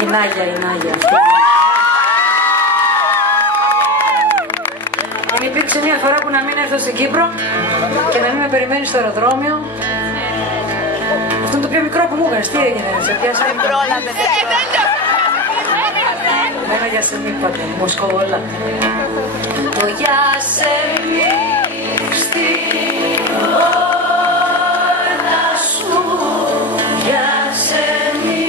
Η Νάγια. Δεν υπήρξε μια φορά που να μην έρθω στην Κύπρο και να μην με περιμένει στο αεροδρόμιο. Αυτό είναι το πιο μικρό που μου έκανες. Τι έγινε, σε πιάσα? Δεν πρόλαβε. Μόνο για σε μη πάτε, Μοσκοβόλα. Το για σε μη στην όρτα σου, για σε μη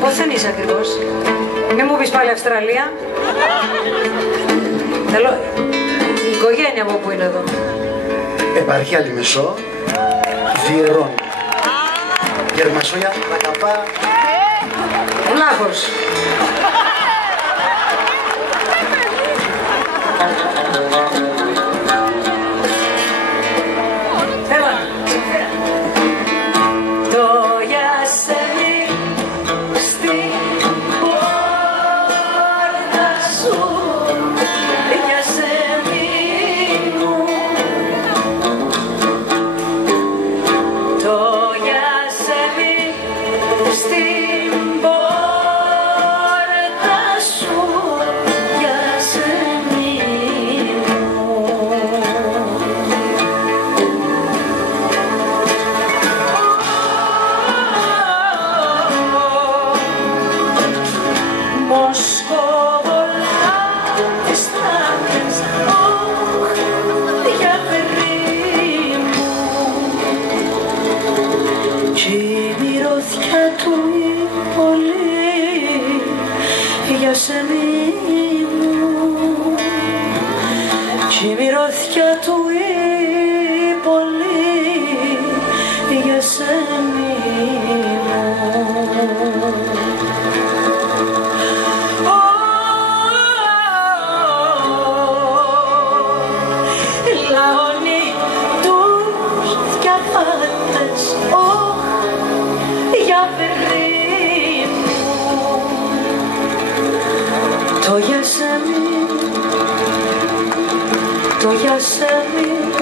Πώς δεν είσαι ακριβώς? Μη μου πεις πάλι Αυστραλία. Θέλω η οικογένεια μου που είναι εδώ. Επαρχία Λιμεσό, Διερών, Γερμασόγια, Ρακαπά, Λάχος. Κι η μυρωδιά του η πολύ για σένη λαόνι τους κι Γιασέμι, το Γιασέμι